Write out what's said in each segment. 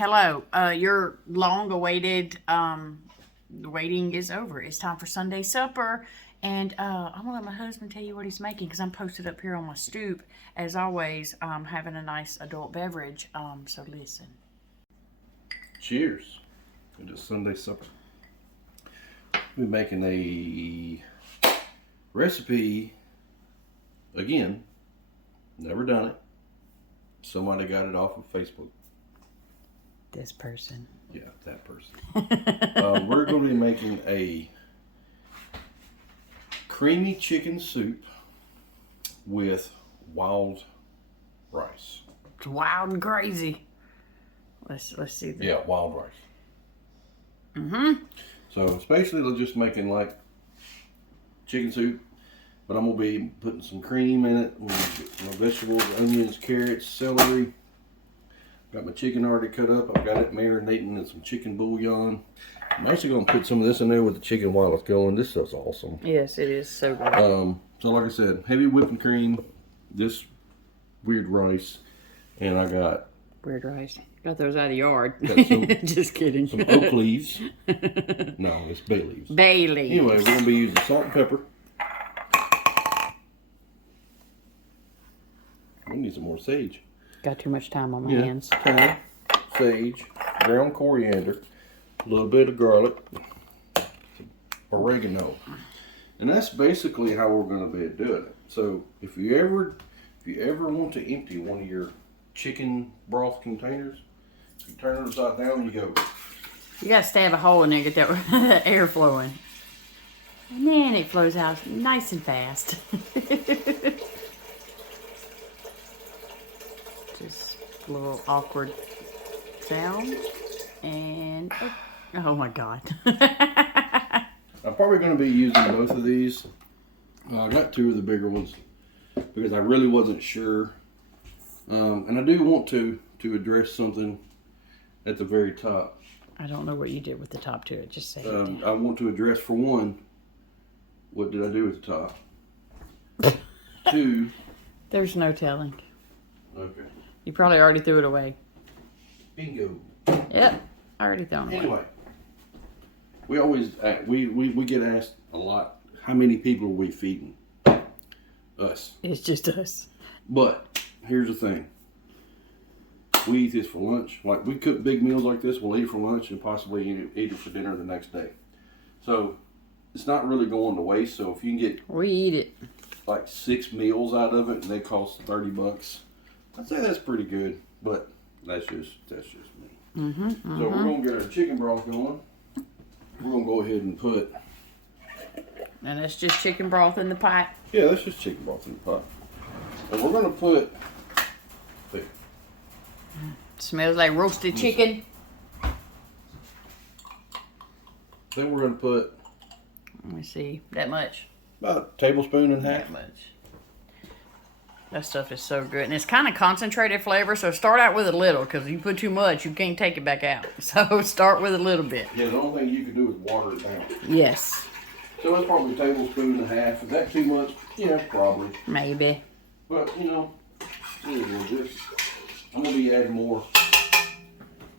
Hello. Your long-awaited waiting is over. It's time for Sunday supper, and I'm gonna let my husband tell you what he's making because I'm posted up here on my stoop, as always, having a nice adult beverage. So listen. Cheers to Sunday supper. We're making a recipe again. Never done it. Somebody got it off of Facebook. This person. Yeah, that person. We're going to be making a creamy chicken soup with wild rice. It's wild and crazy. Let's see that. Yeah, wild rice. Mm-hmm. So it's basically just making like chicken soup, but I'm gonna be putting some cream in it. I'm gonna get some vegetables, onions, carrots, celery. Got my chicken already cut up. I've got it marinating in some chicken bouillon. I'm actually gonna put some of this in there with the chicken while it's going. This stuff's awesome. Yes, it is so good. So like I said, heavy whipping cream, this weird rice, and I got weird rice. Got those out of the yard. Some, just kidding. Some oak leaves. No, it's bay leaves. Bay leaves. Anyway, we're gonna be using salt and pepper. We need some more sage. Got too much time on my hands. Thyme, sage, ground coriander, a little bit of garlic, oregano, and that's basically how we're going to be doing it. So if you ever want to empty one of your chicken broth containers, you turn it upside down and you go. You gotta stab a hole in there, get that air flowing, and then it flows out nice and fast. Just a little awkward sound, and oh my god. I'm probably going to be using both of these. I got two of the bigger ones because I really wasn't sure, and I do want to address something at the very top. I don't know what you did with the top to it. Just say it. I want to address, for one, what did I do at the top? Two. There's no telling. Okay. You probably already threw it away. Bingo. Yep, I already thrown it away. Anyway, we always we get asked a lot, how many people are we feeding? Us. It's just us. But here's the thing. We eat this for lunch. Like, we cook big meals like this, we'll eat it for lunch and possibly eat it for dinner the next day. So it's not really going to waste. So if you can get, we eat it, like 6 meals out of it and they cost $30, I'd say that's pretty good. But that's just me. Mm-hmm. So we're gonna get our chicken broth going. We're gonna go ahead and put. And that's just chicken broth in the pot. Yeah, that's just chicken broth in the pot. And we're gonna put. Smells like roasted chicken. Then we're gonna put. Let me see. That much. About a tablespoon and a half. That much. That stuff is so good. And it's kind of concentrated flavor, so start out with a little, because if you put too much, you can't take it back out. So start with a little bit. Yeah, the only thing you can do is water it down. Yes. So that's probably a tablespoon and a half. Is that too much? Yeah, probably. Maybe. But, just, I'm going to be adding more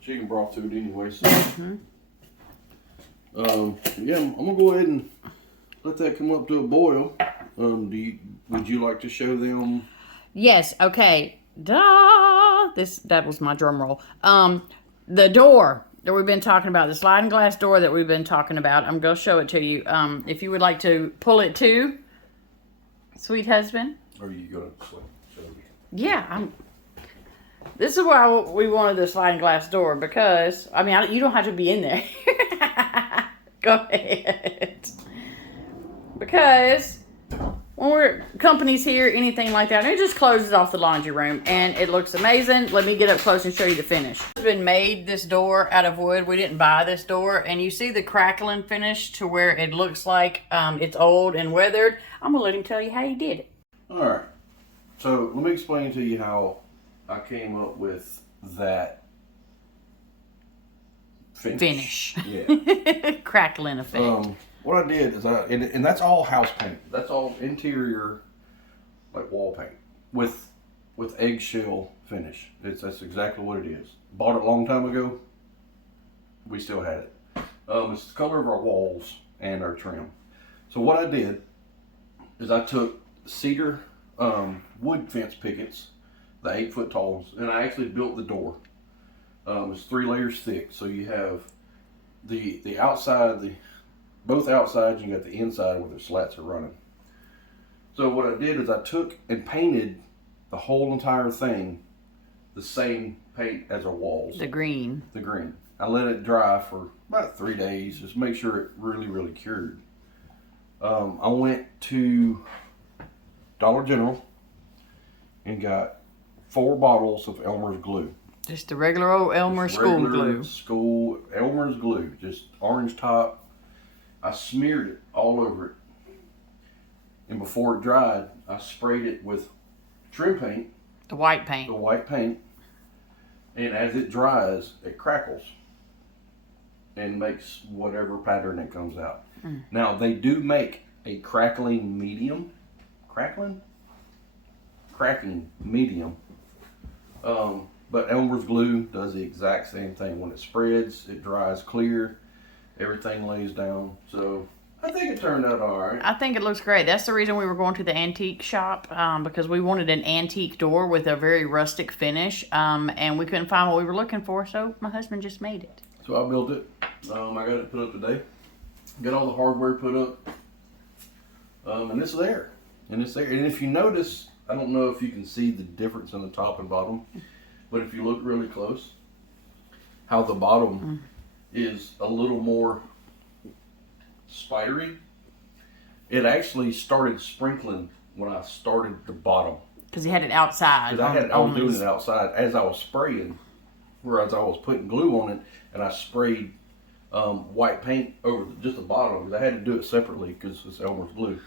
chicken broth to it anyway. So, yeah, I'm going to go ahead and let that come up to a boil. Would you like to show them? Yes, okay. That was my drum roll. The door that we've been talking about, the sliding glass door that we've been talking about, I'm going to show it to you. If you would like to pull it too, sweet husband. Or are you going to show me? Yeah, this is why we wanted the sliding glass door, because, I mean, you don't have to be in there. Go ahead. Because when we're companies here, anything like that, it just closes off the laundry room and it looks amazing. Let me get up close and show you the finish. It's been made, this door, out of wood. We didn't buy this door, and you see the crackling finish to where it looks like it's old and weathered. I'm gonna let him tell you how he did it. All right. So let me explain to you how I came up with that finish. Yeah. Crackling effect. What I did is and that's all house paint. That's all interior, like wall paint with eggshell finish. That's exactly what it is. bought it a long time ago. We still had it. It's the color of our walls and our trim. So what I did is I took cedar wood fence pickets, the 8-foot talls, and I actually built the door. It's 3 layers thick, so you have the outside, both outsides, you got the inside where the slats are running. So what I did is I took and painted the whole entire thing the same paint as our walls. The green. The green. I let it dry for about 3 days, just make sure it really cured. I went to Dollar General and got 4 bottles of Elmer's glue. Just the regular old Elmer's school glue. Elmer's glue, just orange top. I smeared it all over it. And before it dried, I sprayed it with trim paint. The white paint. The white paint. And as it dries, it crackles and makes whatever pattern it comes out. Now, they do make a cracking medium. Cracking medium. But Elmer's glue does the exact same thing. When it spreads, it dries clear. Everything lays down. So I think it turned out all right. I think it looks great. That's the reason we were going to the antique shop, because we wanted an antique door with a very rustic finish, and we couldn't find what we were looking for, so my husband just made it. So I built it. I got it put up today. Got all the hardware put up. And it's there. And it's there. And if you notice, I don't know if you can see the difference in the top and bottom, but if you look really close, how the bottom is a little more spidery. It actually started sprinkling when I started the bottom. Because he had it outside. Because I was doing it outside as I was spraying, whereas I was putting glue on it, and I sprayed white paint over just the bottom. Because I had to do it separately because it's Elmer's glue.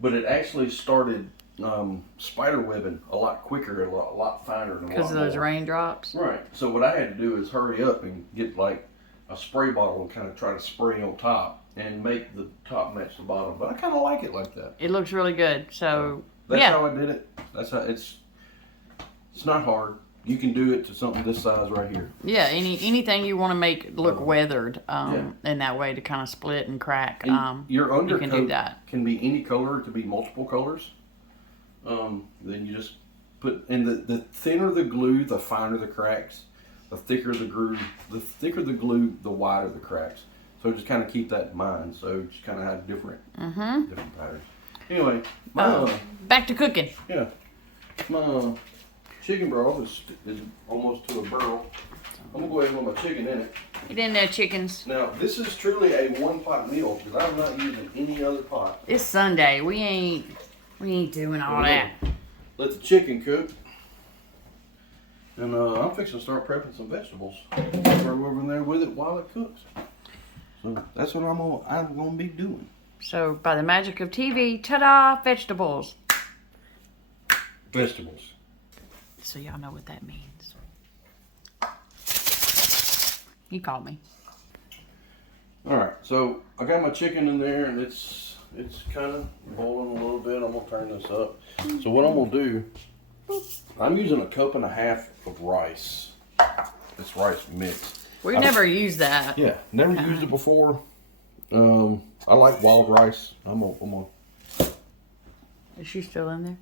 But it actually started spider webbing a lot quicker, a lot finer, and because of those raindrops. Right. So what I had to do is hurry up and get like a spray bottle and kind of try to spray on top and make the top match the bottom. But I kind of like it like that. It looks really good. So that's how I did it. That's how it's not hard. You can do it to something this size right here. Yeah, anything you want to make look weathered in that way to kind of split and crack. And your undercoat you can do that. Can be any color. It could be multiple colors. Then you just put, and the thinner the glue, the finer the cracks. The thicker the glue, the wider the cracks. So just kind of keep that in mind. So just kind of have different patterns. Anyway, back to cooking. Yeah, my chicken broth is almost to a boil. I'm gonna go ahead and put my chicken in it. Get in there, chickens. Now this is truly a 1-pot meal because I'm not using any other pot. It's Sunday. We ain't doing all that. Let the chicken cook. And I'm fixing to start prepping some vegetables. Throw over in there with it while it cooks. So that's what I'm gonna be doing. So by the magic of TV, ta-da! Vegetables. Vegetables. So y'all know what that means. He called me. All right. So I got my chicken in there, and it's kind of boiling a little bit. I'm gonna turn this up. So what I'm gonna do. I'm using 1.5 cups of rice. It's rice mix. We've never used that. Yeah, never used it before. I like wild rice. I'm gonna. Is she still in there?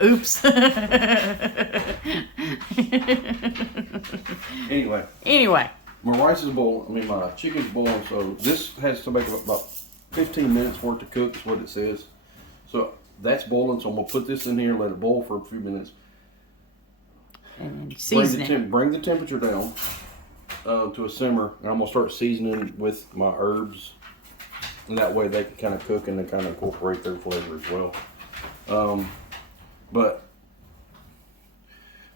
Oops. Anyway. My rice is boiling. My chicken's boiling. So this has to make about 15 minutes for it to cook. Is what it says. So that's boiling. So I'm gonna put this in here, let it boil for a few minutes. And season bring the temperature down to a simmer, and I'm gonna start seasoning with my herbs, and that way they can kind of cook and they kind of incorporate their flavor as well. But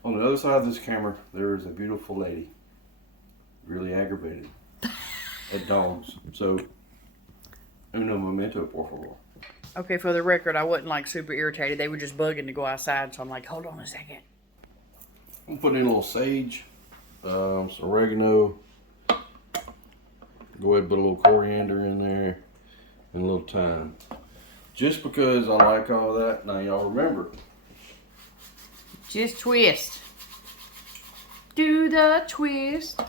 on the other side of this camera, there is a beautiful lady, really aggravated at dogs. So, uno momento, por favor. Okay, for the record, I wasn't like super irritated. They were just bugging to go outside, so I'm like, hold on a second. I'm putting in a little sage, some oregano. Go ahead and put a little coriander in there. and a little thyme. Just because I like all that. Now y'all remember. Just twist. Do the twist.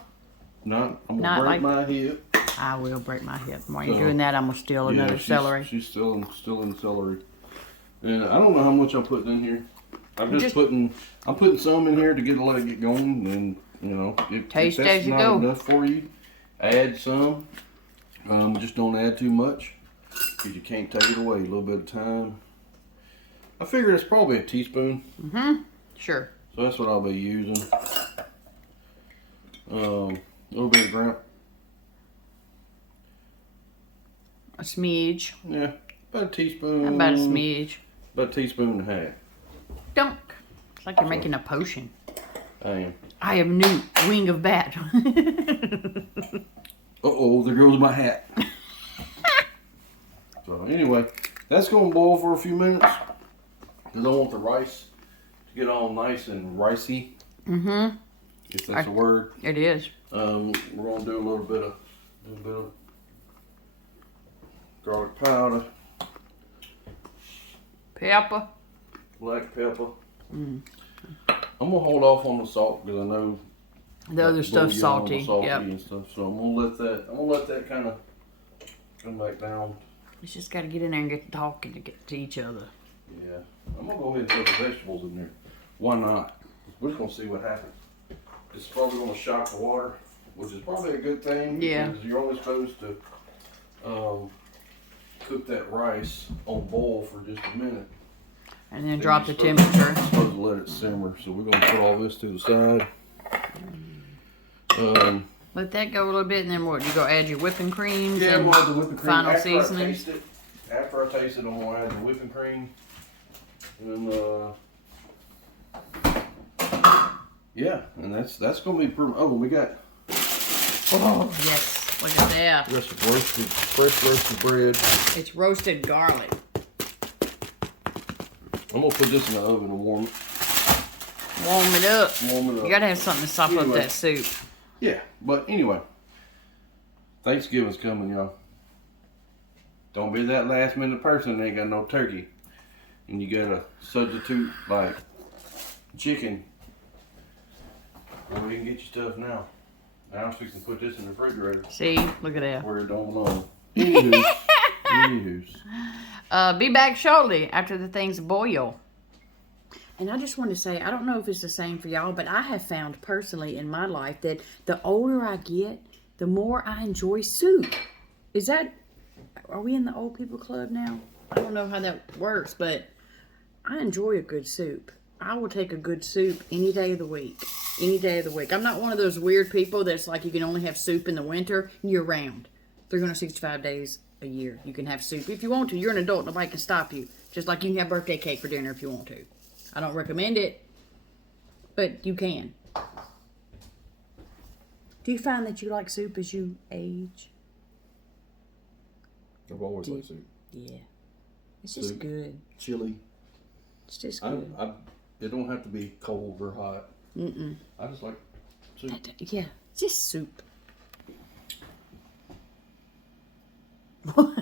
I'm gonna Not break like- my hip. I will break my hip. While you're So, doing that, I'm gonna steal another celery. She's still in celery. And I don't know how much I'm putting in here. I'm putting some in here to let it get going, and you know, if Taste that's as you not go. enough for you, add some. Just don't add too much, because you can't take it away. A little bit of time. I figure it's probably a teaspoon. Sure. So that's what I'll be using. A little bit of ground. A smidge. Yeah, about a teaspoon. About a smidge. About a teaspoon and a half. Dunk. It's like you're making a potion. I am. I have new wing of bat. Uh-oh, there goes my hat. So anyway, that's going to boil for a few minutes. Because I want the rice to get all nice and ricey. If that's a word. It is. We're going to do a little bit of garlic powder. Pepper. Black pepper. I'm going to hold off on the salt because I know The other stuff's salty. Yep. and stuff. So I'm gonna let that kind of come back down. It's just got to get in there and get talking to get to each other. Yeah, I'm gonna go ahead and throw the vegetables in there. Why not? We're just gonna see what happens. It's probably gonna shock the water, which is probably a good thing. Yeah. Because you're only supposed to cook that rice on boil for just a minute. And then drop the temperature. Supposed to let it simmer. So we're gonna put all this to the side. Let that go a little bit, and then what? You go add your whipping creams Yeah, and we'll add the whipping cream final after seasoning. After I taste it, I'm gonna add the whipping cream. And yeah, and that's gonna be pretty. Oh, we got. Oh yes, look at that. We got some fresh roasted bread. It's roasted garlic. I'm gonna put this in the oven and warm it. Warm it up. Warm it up. You gotta have something to sop up Anyway. that soup. Yeah, but anyway, Thanksgiving's coming, y'all. Don't be that last minute person that ain't got no turkey, and you gotta substitute like chicken. Well, we can get you stuff now. Now I'm fixing to put this in the refrigerator See, look at that. where it don't belong. Anywho's. Be back shortly after the things boil. And I just want to say, I don't know if it's the same for y'all, but I have found personally in my life that the older I get, the more I enjoy soup. Are we in the old people club now? I don't know how that works, but I enjoy a good soup. I will take a good soup any day of the week. Any day of the week. I'm not one of those weird people that's like you can only have soup in the winter year round. 365 days a year. You can have soup if you want to. You're an adult. Nobody can stop you. Just like you can have birthday cake for dinner if you want to. I don't recommend it, but you can. Do you find that you like soup as you age? I've always liked soup. Yeah. It's just Soup. good. Chili. It's just good. It don't have to be cold or hot. I just like soup. Yeah, just soup. We're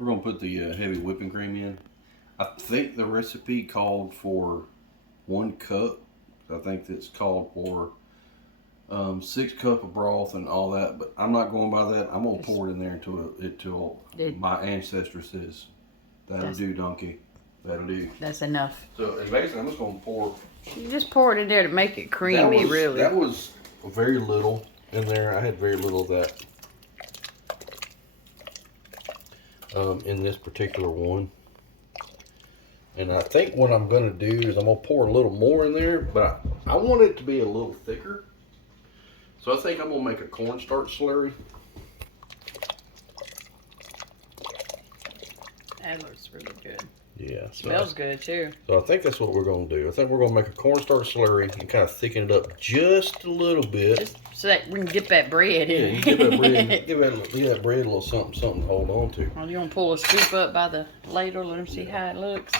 gonna put the heavy whipping cream in. I think the recipe called for 1 cup. I think that's called for 6 cups of broth and all that. But I'm not going by that. I'm gonna pour it in there until my ancestor says, "That'll do, donkey. That'll do." That's enough. So basically, I'm just gonna pour. You just pour it in there to make it creamy, really. That was very little in there. I had very little of that in this particular one. And I think what I'm going to do is I'm going to pour a little more in there, but I want it to be a little thicker. So I think I'm going to make a cornstarch slurry. That looks really good. Yeah. Smells good, too. So I think that's what we're going to do. I think we're going to make a cornstarch slurry and kind of thicken it up just a little bit. Just so that we can get that bread Yeah, in. you give that bread, give that bread a little something to hold on to. Well, you want to pull a scoop up by the ladle, let them see how it looks.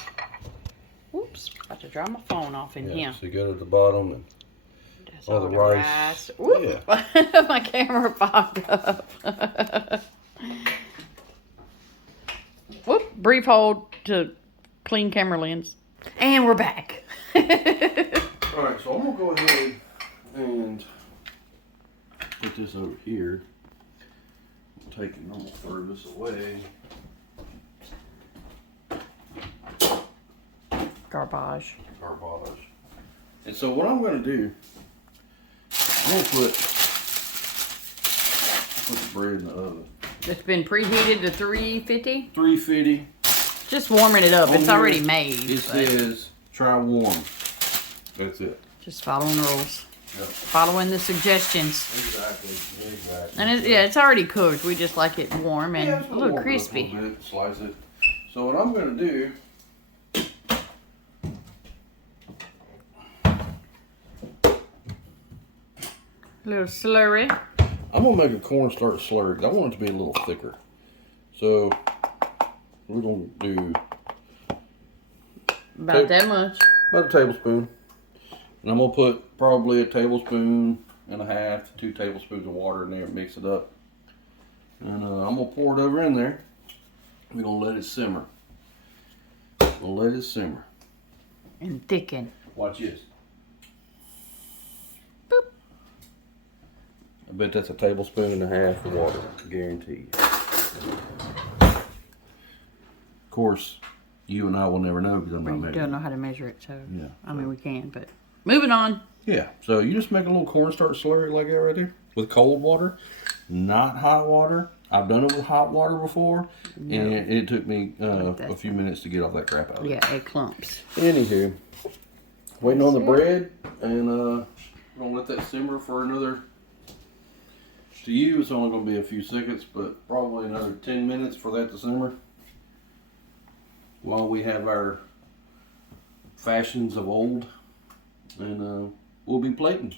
Whoops, about to dry my phone off in here. So you go to the bottom and That's all the rice. Whoop, my camera popped up. Whoop, brief hold to clean camera lens. And we're back. Alright, so I'm going to go ahead and put this over here. I'm going to throw this away. Garbage. And so what I'm going to do, I'm going to put the bread in the oven. It's been preheated to 350. 350. Just warming it up. On It's here, already made. It says try warm. That's it. Just following the rules. Yep. Following the suggestions. Exactly. And it's already cooked. We just like it warm and Yeah, a little crispy. A little bit, slice it. So what I'm going to do, A little slurry. I'm going to make a cornstarch slurry. I want it to be a little thicker. So we're going to do About that much. about a tablespoon. And I'm going to put probably a tablespoon and a half to 2 tablespoons of water in there and mix it up. And I'm going to pour it over in there. We're going to let it simmer. We'll let it simmer. And thicken. Watch this. Boop. I bet that's a tablespoon and a half of water, guaranteed. Of course, you and I will never know because I'm not We measuring. don't know how to measure it, so Yeah. I mean we can, but moving on. Yeah, so you just make a little cornstarch slurry like that right there with cold water, not hot water. I've done it with hot water before, and it took me a few minutes to get all that crap out of it. Yeah, it clumps. Anywho, waiting on the bread, and we're gonna let that simmer for another. To you, it's only gonna be a few seconds, but probably another 10 minutes for that to simmer. While we have our fashions of old, and we'll be plating.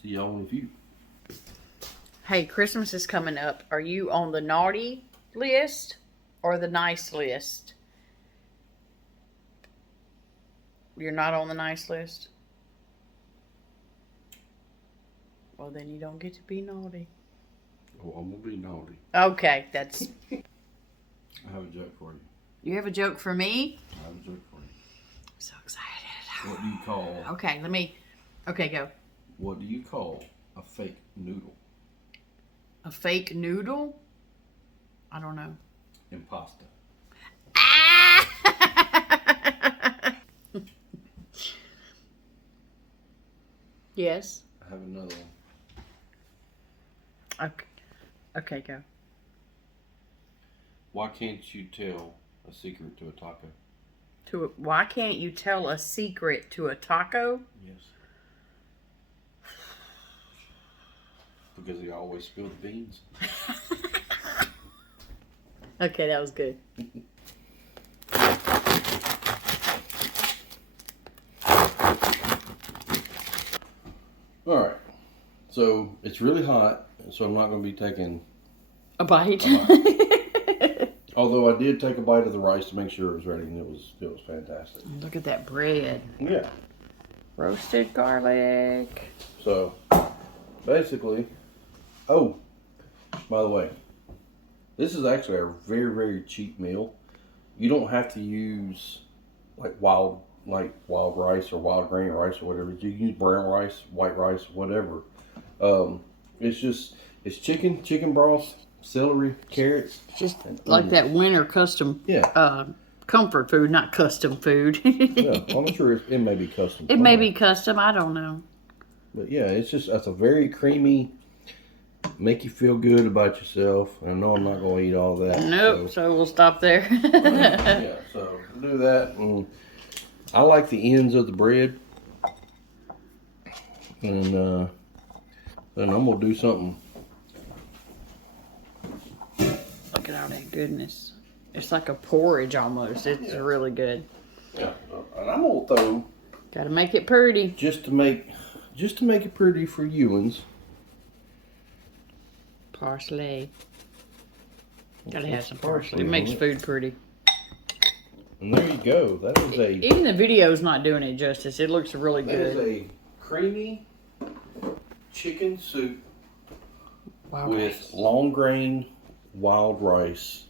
See y'all in a few. Hey, Christmas is coming up. Are you on the naughty list or the nice list? You're not on the nice list? Well, then you don't get to be naughty. Oh, I'm gonna be naughty. Okay, that's... I have a joke for you. You have a joke for me? I have a joke for you. I'm so excited. What do you call? Okay, let me... Okay, go. What do you call a fake noodle? A fake noodle? I don't know. Impasta. Ah! Yes. I have another one. Okay. Okay, go. Why can't you tell a secret to a taco? Why can't you tell a secret to a taco? Yes. Because he always spilled the beans. Okay, that was good. All right. So it's really hot, so I'm not going to be taking A bite. Although I did take a bite of the rice to make sure it was ready, and it was fantastic. Look at that bread. Yeah. Roasted garlic. So basically, oh, by the way, this is actually a very, very cheap meal. You don't have to use like wild rice or wild grain rice or whatever. You can use brown rice, white rice, whatever. It's chicken broth, celery, carrots. Just like that winter custom. Yeah. Comfort food, not custom food. Yeah, I'm sure it may be custom. It may be custom. I don't know. But yeah, that's a very creamy, make you feel good about yourself. And I know I'm not going to eat all that. Nope. So we'll stop there. Yeah, so we'll do that. And I like the ends of the bread. And then I'm going to do something. Look at all that goodness. It's like a porridge almost. It's really good. Yeah, and I'm going to throw. Got to make it pretty. Just to make it pretty for you ones. Parsley. Gotta have some parsley. It makes food pretty. And there you go. That is Even the video's not doing it justice. It looks really that good. is a creamy chicken soup Wow. with long grain wild rice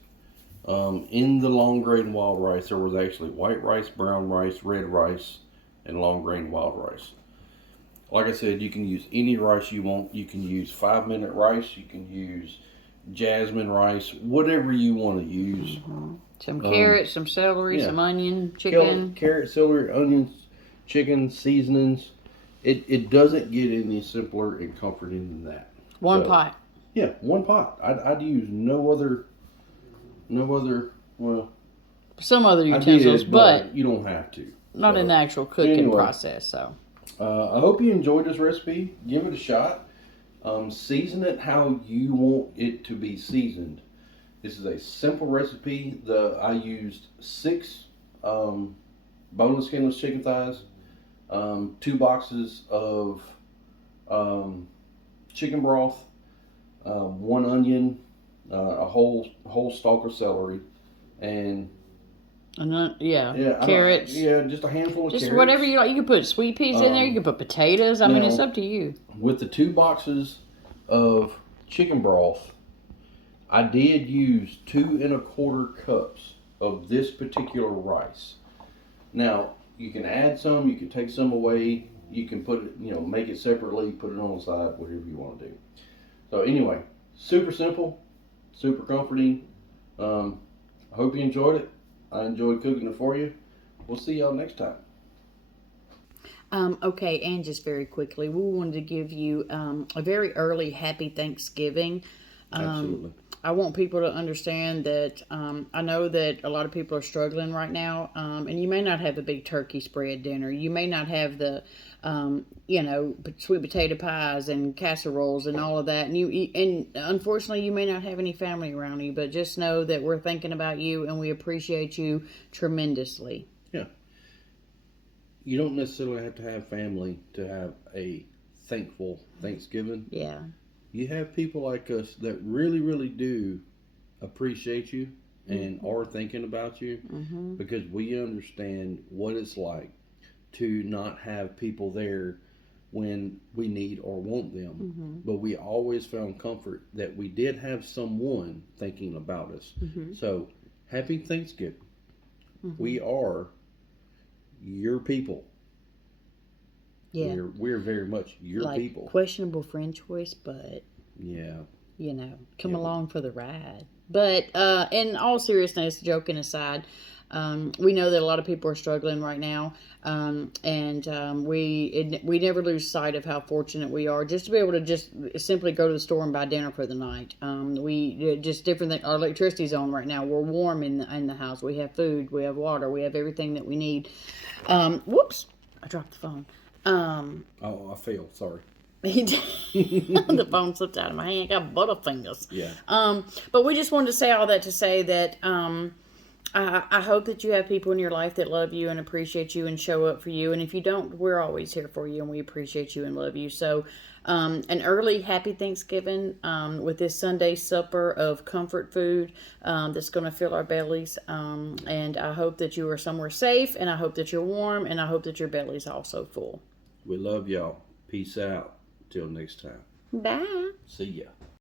In the long grain wild rice, there was actually white rice, brown rice, red rice, and long grain wild rice. Like I said, you can use any rice you want. You can use 5-minute rice. You can use jasmine rice, whatever you want to use. Some carrots, some celery, yeah. some onion, chicken. Carrot, celery, onions, chicken, seasonings. It doesn't get any simpler and comforting than that. One pot. Yeah, one pot. I'd use no other, well, Some other utensils, but you don't have to. not in the actual cooking process. So, I hope you enjoyed this recipe. Give it a shot. Season it how you want it to be seasoned. This is a simple recipe. I used 6 boneless, skinless chicken thighs, 2 boxes of chicken broth, 1 onion, a whole stalk of celery, and carrots. Just a handful of carrots. Just whatever you like. You can put sweet peas in there. You can put potatoes. I mean, it's up to you. With the 2 boxes of chicken broth, I did use 2 1/4 cups of this particular rice. Now, you can add some, you can take some away, you can put it, make it separately, put it on the side, whatever you want to do. So anyway, super simple, super comforting. I hope you enjoyed it. I enjoyed cooking it for you. We'll see y'all next time. Okay, and just very quickly, we wanted to give you a very early happy Thanksgiving. Absolutely. I want people to understand that I know that a lot of people are struggling right now, and you may not have the big turkey spread dinner. You may not have the, sweet potato pies and casseroles and all of that. And unfortunately, you may not have any family around you. But just know that we're thinking about you, and we appreciate you tremendously. Yeah. You don't necessarily have to have family to have a thankful Thanksgiving. Yeah. You have people like us that really, really do appreciate you and are thinking about you because we understand what it's like to not have people there when we need or want them. But we always found comfort that we did have someone thinking about us. So, happy Thanksgiving. We are your people. Yeah. We're very much your people. Questionable friend choice, but yeah, come along for the ride. But in all seriousness, joking aside, we know that a lot of people are struggling right now, and we never lose sight of how fortunate we are just to be able to just simply go to the store and buy dinner for the night. We just different thing. Our electricity's on right now. We're warm in the house. We have food. We have water. We have everything that we need. Whoops! I dropped the phone. I failed. Sorry. The phone slipped out of my hand. I got butterfingers. Yeah. But we just wanted to say all that to say that I hope that you have people in your life that love you and appreciate you and show up for you. And if you don't, we're always here for you and we appreciate you and love you. So an early happy Thanksgiving with this Sunday supper of comfort food that's going to fill our bellies. And I hope that you are somewhere safe, and I hope that you're warm, and I hope that your belly's also full. We love y'all. Peace out. Till next time. Bye. See ya.